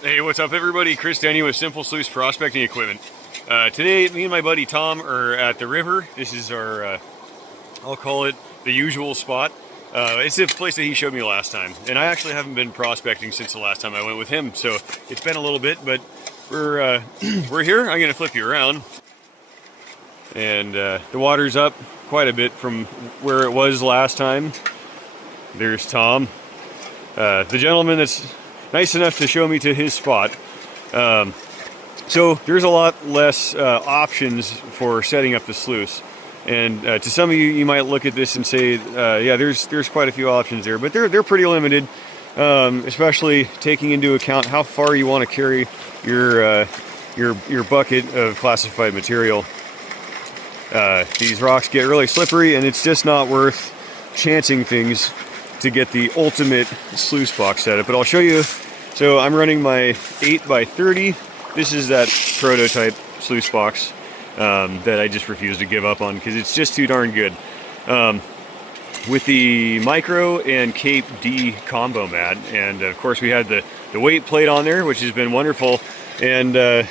Hey, what's up everybody? Chris Denny with Simple Sluice Prospecting Equipment. Today, me and my buddy Tom are at the river. This is our, I'll call it the usual spot. It's the place that he showed me last time. And I actually haven't been prospecting since the last time I went with him. So it's been a little bit, but we're, we're here. I'm going to flip you around. And the water's up quite a bit from where it was last time. There's Tom, the gentleman that's nice enough to show me to his spot. So there's a lot less options for setting up the sluice. And to some of you, you might look at this and say, yeah, there's quite a few options there, but they're pretty limited, especially taking into account how far you want to carry your bucket of classified material. These rocks get really slippery, and it's just not worth chancing things to get the ultimate sluice box setup. But I'll show you. So I'm running my 8x30. This is that prototype sluice box that I just refuse to give up on because it's just too darn good. With the micro and Cape D combo mat, and of course we had the weight plate on there, which has been wonderful. And I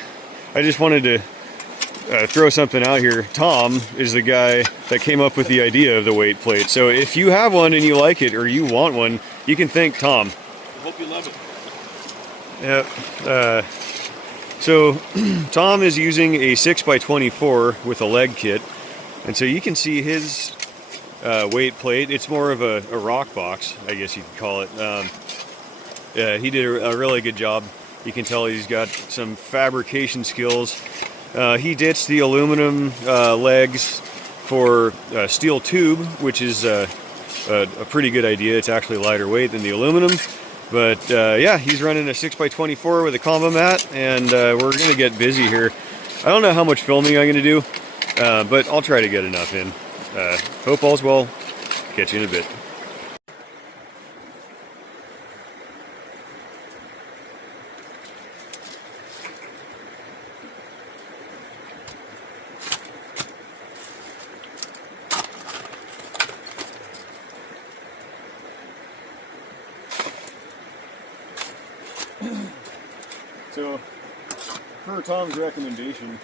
just wanted to throw something out here. Tom is the guy that came up with the idea of the weight plate. So if you have one and you like it or you want one, you can thank Tom. I hope you love it. Yep. So Tom is using a 6x24 with a leg kit, and so you can see his weight plate. It's more of a rock box, I guess you could call it. Yeah, he did a really good job. You can tell he's got some fabrication skills. He ditched the aluminum legs for steel tube, which is a pretty good idea. It's actually lighter weight than the aluminum. But yeah, he's running a 6x24 with a combo mat, and we're going to get busy here. I don't know how much filming I'm going to do, but I'll try to get enough in. Hope all's well. Catch you in a bit. So, per Tom's recommendation,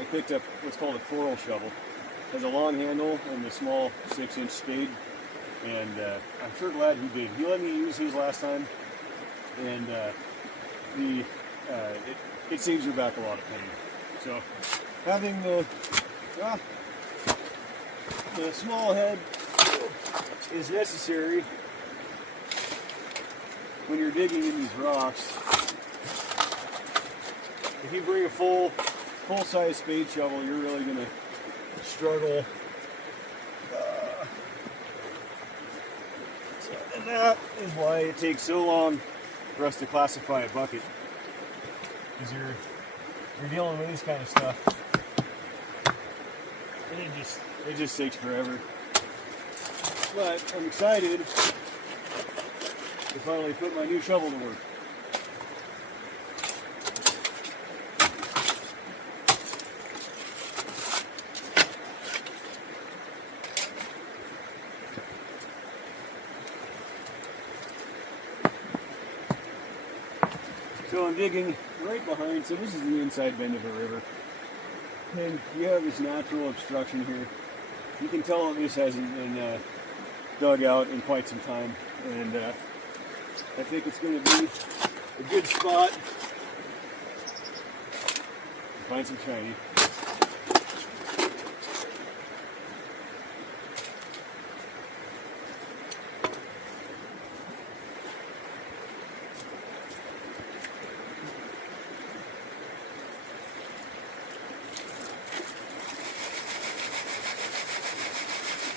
I picked up what's called a coral shovel. It has a long handle and a small 6-inch spade, and I'm sure glad he did. He let me use his last time, and it saves your back a lot of pain. So, having the small head is necessary when you're digging in these rocks. If you bring a full-size spade shovel, you're really going to struggle. And that is why it takes so long for us to classify a bucket. Because you're dealing with this kind of stuff, and it just takes forever. But I'm excited to finally put my new shovel to work. So I'm digging right behind, so this is the inside bend of a river. And you have this natural obstruction here. You can tell that this hasn't been dug out in quite some time. And I think it's going to be a good spot to find some shiny.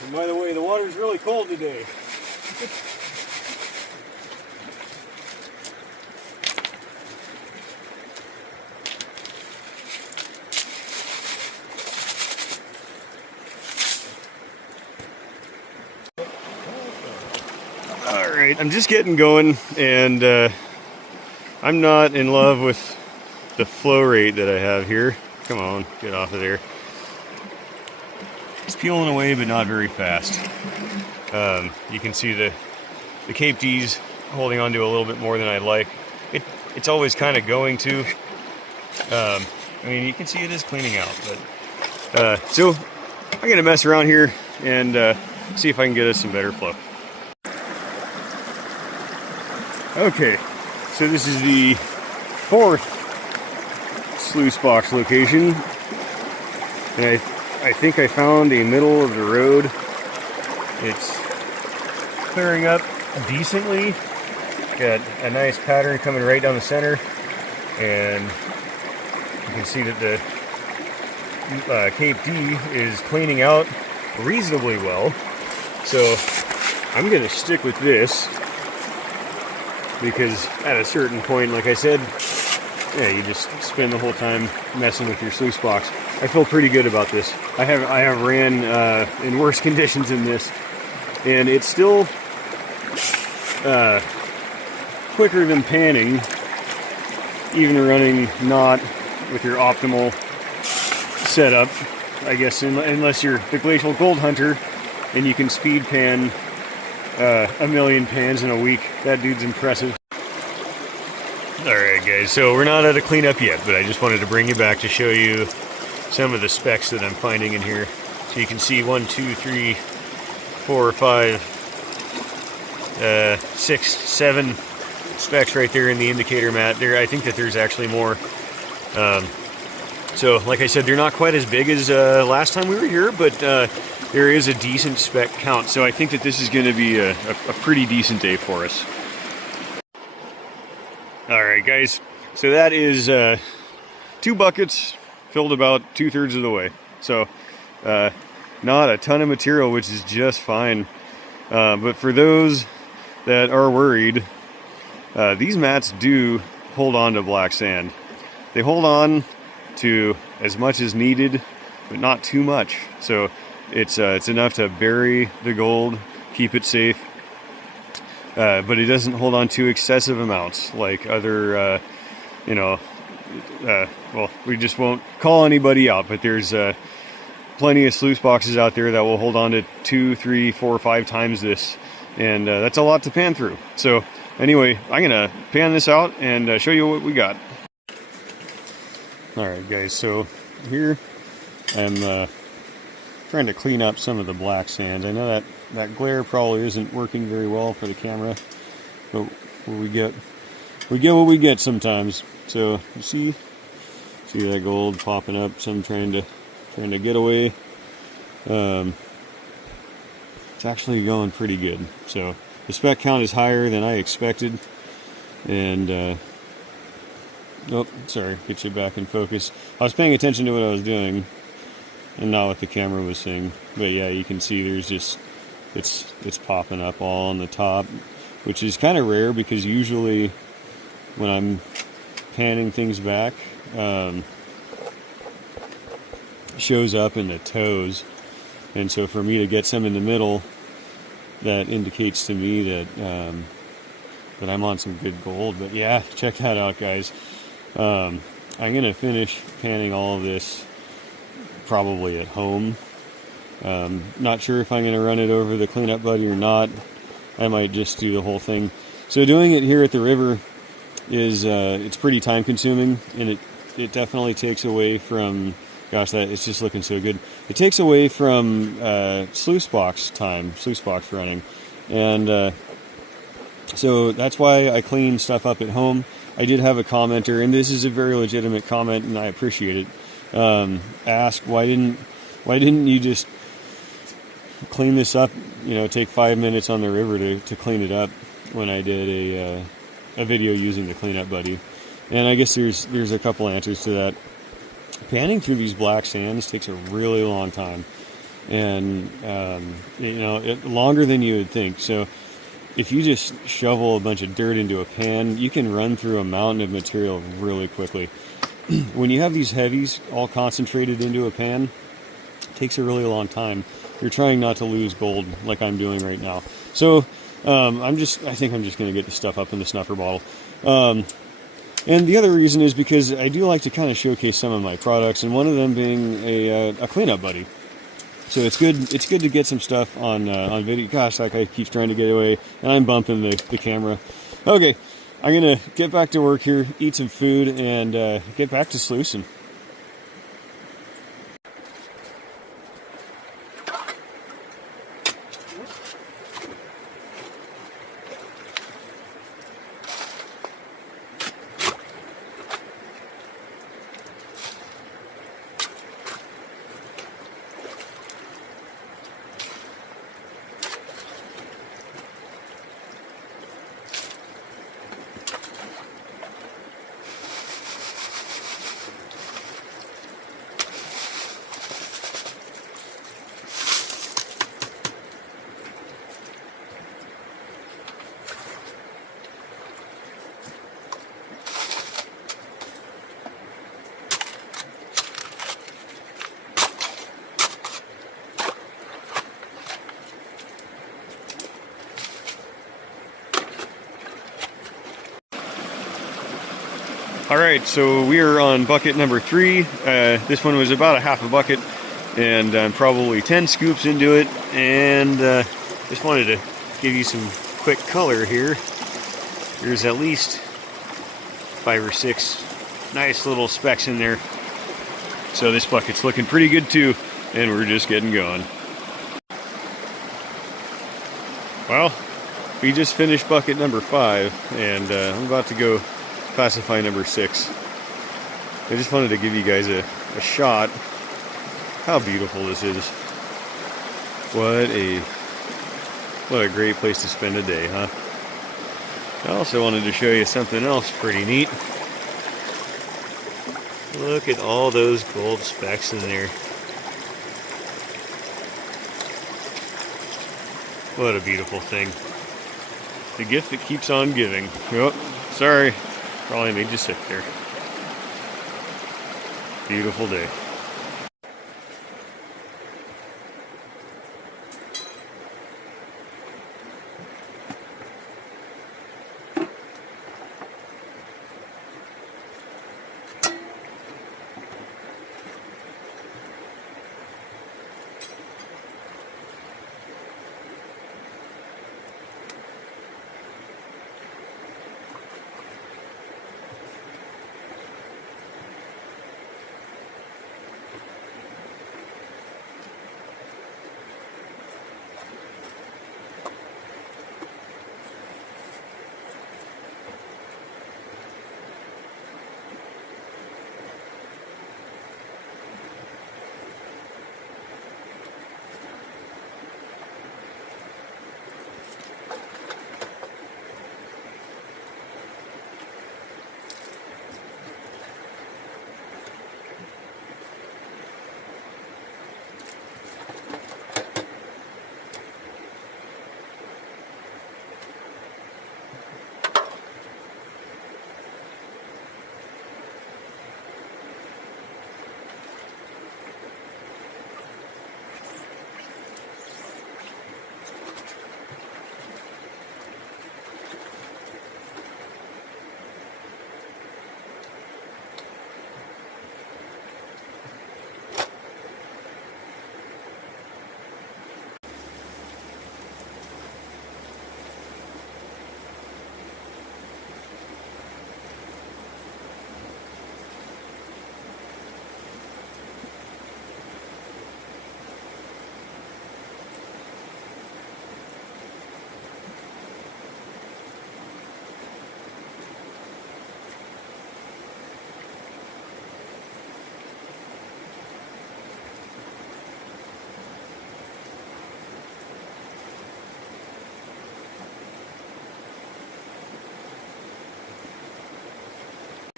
And by the way, the water's really cold today. Alright, I'm just getting going, and I'm not in love with the flow rate that I have here. Come on, get off of there. It's peeling away, but not very fast. You can see the Cape D's holding on to a little bit more than I'd like. it's always kind of going to. I mean, you can see it is cleaning out, but so I'm gonna mess around here and see if I can get us some better flow. Okay, so this is the 4th sluice box location, and I think I found a middle of the road. It's clearing up decently. Got a nice pattern coming right down the center, and you can see that the Cape D is cleaning out reasonably well. So I'm gonna stick with this because at a certain point, like I said, yeah, you just spend the whole time messing with your sluice box. I feel pretty good about this. I have ran in worse conditions than this, and it's still quicker than panning, even running not with your optimal setup, I guess, unless you're the Glacial Gold Hunter and you can speed pan a million pans in a week. That dude's impressive. Alright guys, so we're not at a cleanup yet, but I just wanted to bring you back to show you some of the specs that I'm finding in here. So you can see 1, 2, 3, 4, 5, 6, 7 specs right there in the indicator mat. There, I think that there's actually more. So like I said, they're not quite as big as last time we were here, but there is a decent spec count. So I think that this is going to be a pretty decent day for us. Alright guys, so that is 2 buckets filled about 2/3 of the way. So not a ton of material, which is just fine. But for those that are worried, these mats do hold on to black sand. They hold on to as much as needed, but not too much. So it's enough to bury the gold, keep it safe. But it doesn't hold on to excessive amounts like other, well, we just won't call anybody out, but there's plenty of sluice boxes out there that will hold on to 2, 3, 4, 5 times this, and that's a lot to pan through. So anyway, I'm gonna pan this out and show you what we got. Alright guys, so here I'm trying to clean up some of the black sand. I know that glare probably isn't working very well for the camera, but we get what we get sometimes. So you see that gold popping up, some trying to get away. It's actually going pretty good. So the spec count is higher than I expected, and oh, sorry, get you back in focus. I was paying attention to what I was doing and not what the camera was seeing. But yeah, you can see there's just it's popping up all on the top, which is kind of rare because usually when I'm panning things back, shows up in the toes, and so for me to get some in the middle, that indicates to me that that I'm on some good gold. But yeah, check that out guys. I'm gonna finish panning all of this probably at home. Not sure if I'm going to run it over the cleanup buddy or not. I might just do the whole thing. So doing it here at the river is it's pretty time consuming, and it definitely takes away from, gosh, that it's just looking so good. It takes away from sluice box running, and so that's why I clean stuff up at home. I did have a commenter, and this is a very legitimate comment, and I appreciate it. Ask why didn't you just clean this up, take 5 minutes on the river to clean it up, when I did a video using the cleanup buddy. And I guess there's a couple answers to that. Panning through these black sands takes a really long time, and longer than you would think. So if you just shovel a bunch of dirt into a pan, you can run through a mountain of material really quickly. When you have these heavies all concentrated into a pan, it takes a really long time. You're trying not to lose gold like I'm doing right now. So I think I'm just going to get the stuff up in the snuffer bottle. And the other reason is because I do like to kind of showcase some of my products, and one of them being a cleanup buddy. So it's good to get some stuff on video. Gosh, that guy keeps trying to get away, and I'm bumping the camera. Okay, I'm gonna get back to work here, eat some food, and get back to sluicing. Alright, so we are on bucket number 3. This one was about a half a bucket, and I'm probably 10 scoops into it, and just wanted to give you some quick color here. There's at least 5 or 6 nice little specks in there. So this bucket's looking pretty good too, and we're just getting going. Well, we just finished bucket number 5, and I'm about to go classify number 6. I just wanted to give you guys a shot how beautiful this is. What a great place to spend a day, huh? I also wanted to show you something else pretty neat. Look at all those gold specks in there. What a beautiful thing. The gift that keeps on giving. Oh, sorry. Probably made you sick there. Beautiful day.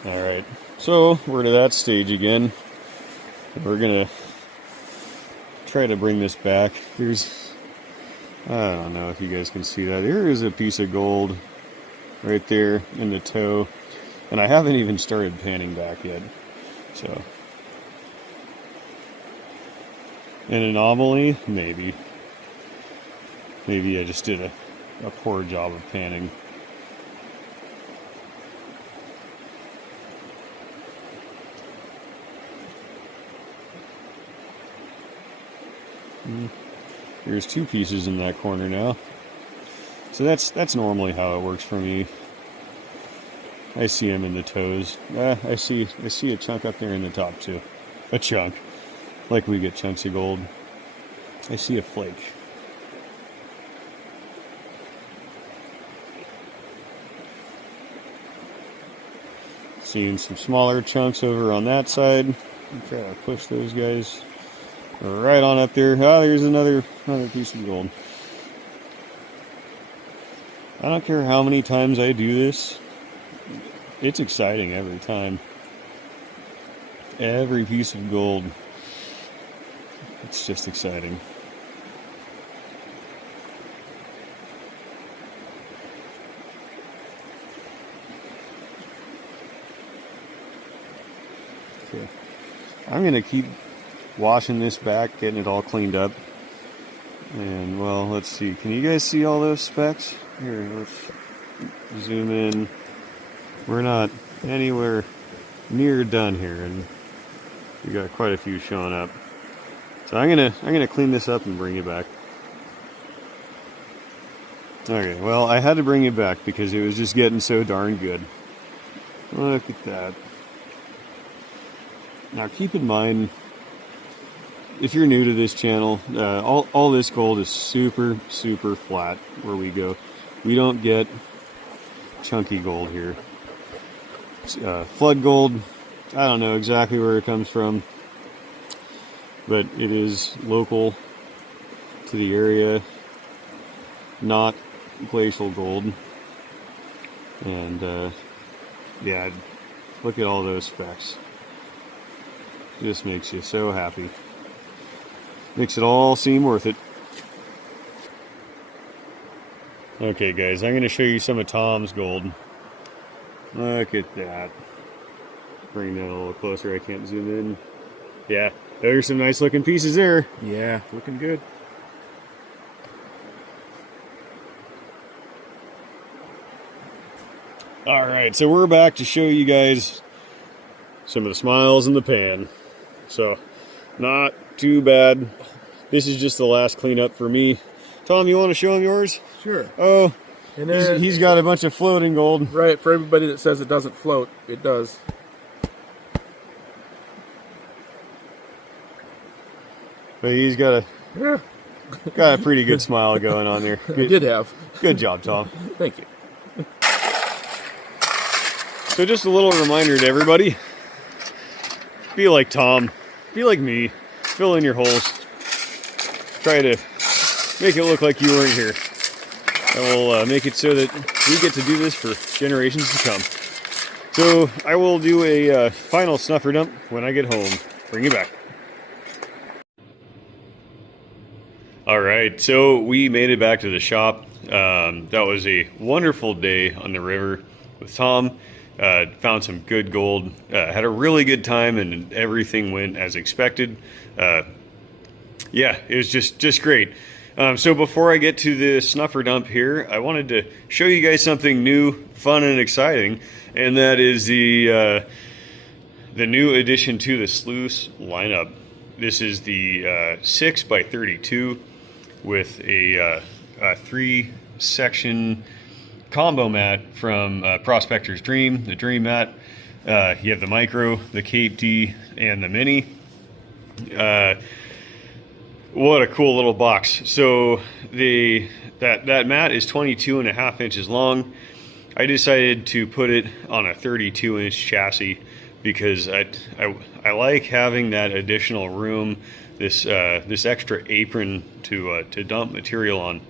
Alright, so we're to that stage again. We're gonna try to bring this back. There's, I don't know if you guys can see that. There is a piece of gold right there in the toe, and I haven't even started panning back yet. So, an anomaly? Maybe. Maybe I just did a poor job of panning. There's 2 pieces in that corner now. So that's normally how it works for me. I see them in the toes. I see a chunk up there in the top too. A chunk. Like we get chunks of gold. I see a flake. Seeing some smaller chunks over on that side. Try to push those guys right on up there. Ah, there's another piece of gold. I don't care how many times I do this. It's exciting every time. Every piece of gold. It's just exciting. Okay. I'm gonna keep washing this back, getting it all cleaned up. And well, let's see. Can you guys see all those specks? Here, let's zoom in. We're not anywhere near done here, and we got quite a few showing up. So I'm gonna clean this up and bring it back. Okay, well, I had to bring it back because it was just getting so darn good. Look at that. Now keep in mind, if you're new to this channel, all this gold is super flat where we go. We don't get chunky gold here. Flood gold, I don't know exactly where it comes from, but it is local to the area, not glacial gold. And yeah, look at all those specks. Just makes you so happy. Makes it all seem worth it. Okay guys, I'm going to show you some of Tom's gold. Look at that. Bring that a little closer, I can't zoom in. Yeah, there's some nice looking pieces there. Yeah, looking good. Alright, so we're back to show you guys some of the smiles in the pan. So, not too bad. This is just the last cleanup for me. Tom, you want to show him yours? Sure. Oh, and then, he's got a bunch of floating gold. Right, for everybody that says it doesn't float, it does. But he's got a pretty good smile going on there. Good, I did have. Good job, Tom. Thank you. So just a little reminder to everybody. Be like Tom. Be like me. Fill in your holes. Try to make it look like you weren't here. And we'll make it so that we get to do this for generations to come. So I will do a final snuffer dump when I get home. Bring you back. All right, so we made it back to the shop. That was a wonderful day on the river with Tom. Found some good gold. Had a really good time, and everything went as expected. Yeah, it was just great. So before I get to the snuffer dump here, I wanted to show you guys something new, fun, and exciting, and that is the new addition to the Sluice lineup. This is the 6x32 with a 3-section combo mat from Prospector's Dream, the Dream mat. You have the micro, the Cape D, and the mini. What a cool little box. So that mat is 22.5 inches long. I decided to put it on a 32-inch chassis because I like having that additional room, this extra apron to dump material on.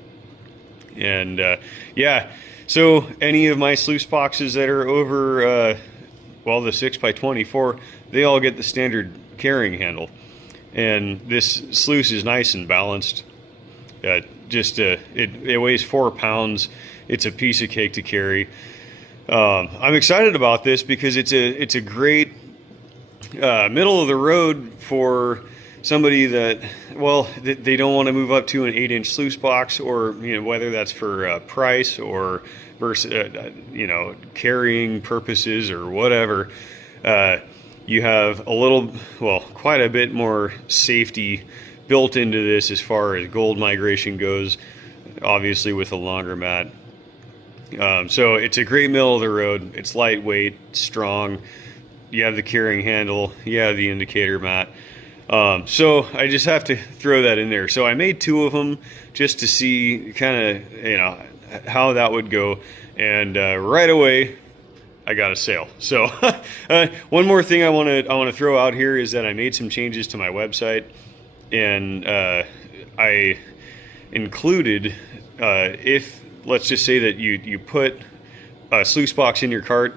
And yeah, so any of my Sluice boxes that are over well, the 6x24, they all get the standard carrying handle. And this Sluice is nice and balanced. It weighs 4 pounds. It's a piece of cake to carry. I'm excited about this because it's a great middle of the road for somebody that, well, they don't want to move up to an 8-inch Sluice box, or whether that's for price or versus carrying purposes or whatever. You have quite a bit more safety built into this as far as gold migration goes, obviously with a longer mat. So it's a great middle of the road. It's lightweight, strong. You have the carrying handle. You have the indicator mat. So I just have to throw that in there. So I made 2 of them just to see kind of, how that would go. And right away, I got a sale. So one more thing I want to throw out here is that I made some changes to my website, and I included, if let's just say that you put a sluice box in your cart,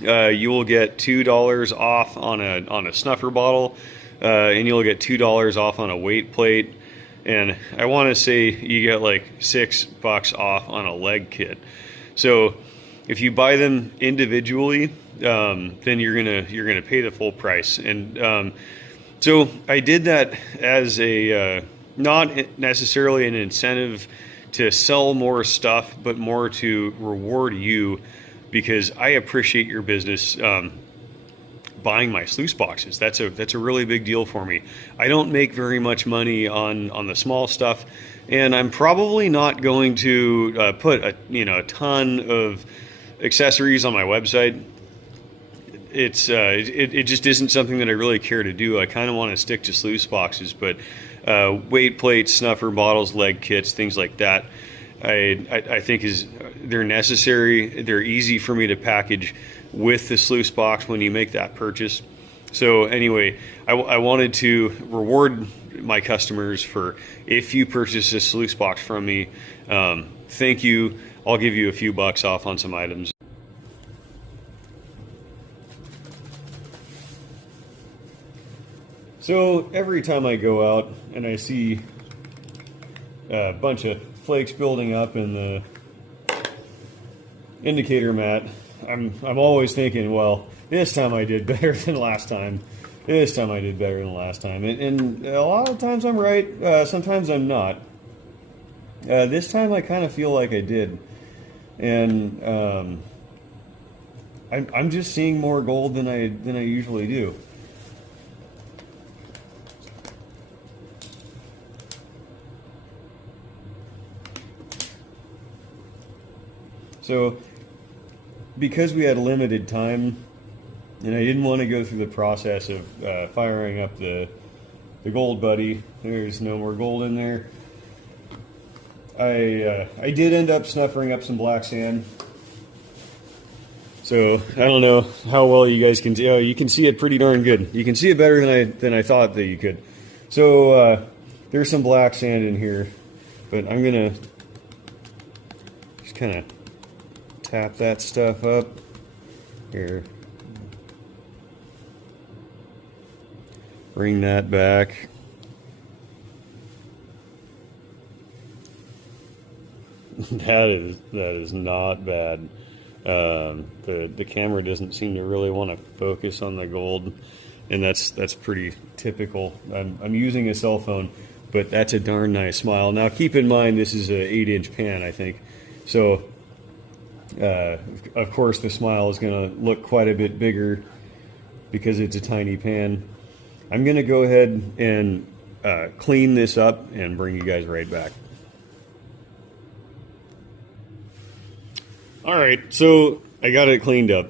you will get $2 off on a snuffer bottle, and you'll get $2 off on a weight plate, and I want to say you get like $6 off on a leg kit. So if you buy them individually, then you're gonna pay the full price. And so I did that as a not necessarily an incentive to sell more stuff, but more to reward you, because I appreciate your business buying my sluice boxes. That's a really big deal for me. I don't make very much money on the small stuff, and I'm probably not going to put a ton of accessories on my website. It just isn't something that I really care to do. I kind of want to stick to sluice boxes, but weight plates, snuffer bottles, leg kits, things like that, I think they're necessary. They're easy for me to package with the sluice box when you make that purchase. So anyway, I wanted to reward my customers for, if you purchase a sluice box from me, thank you. I'll give you a few bucks off on some items. So every time I go out and I see a bunch of flakes building up in the indicator mat, I'm always thinking, well, this time I did better than last time. This time I did better than last time. And a lot of times I'm right, sometimes I'm not. This time I kind of feel like I did. And I'm just seeing more gold than I usually do. So, because we had limited time, and I didn't want to go through the process of firing up the gold buddy, there's no more gold in there. I did end up snuffering up some black sand. So I don't know how well you guys can see. Oh, you can see it pretty darn good. You can see it better than I thought that you could. So there's some black sand in here, but I'm gonna just kind of tap that stuff up here. Bring that back. That is not bad. The camera doesn't seem to really want to focus on the gold, and that's pretty typical. I'm using a cell phone, but that's a darn nice smile. Now keep in mind this is an 8-inch pan, I think, so of course the smile is going to look quite a bit bigger because it's a tiny pan. I'm going to go ahead and clean this up and bring you guys right back. Alright, so I got it cleaned up.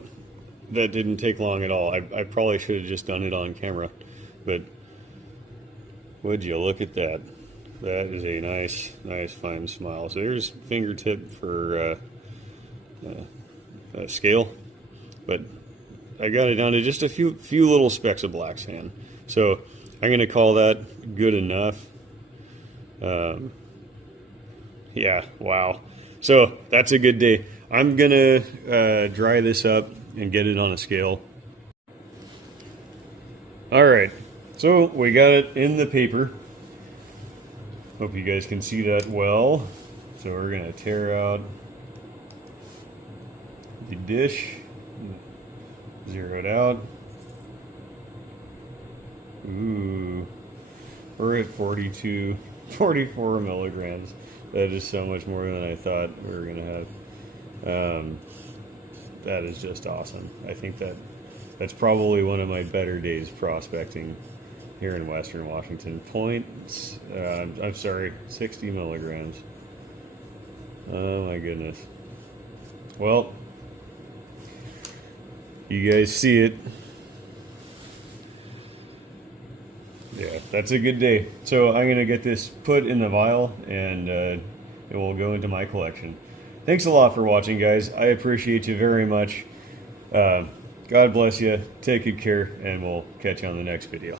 That didn't take long at all. I probably should have just done it on camera, but would you look at that? That is a nice fine smile. So there's fingertip for scale, but I got it down to just a few little specks of black sand. So I'm going to call that good enough. Yeah, wow. So that's a good day. I'm going to dry this up and get it on a scale. All right, so we got it in the paper. Hope you guys can see that well. So we're going to tear out the dish, zero it out. Ooh, we're at 44 milligrams. That is so much more than I thought we were going to have. That is just awesome. I think that's probably one of my better days prospecting here in Western Washington. I'm sorry, 60 milligrams. Oh my goodness. Well, you guys see it. Yeah, that's a good day. So I'm going to get this put in the vial, and it will go into my collection. Thanks a lot for watching, guys. I appreciate you very much. God bless you. Take good care, and we'll catch you on the next video.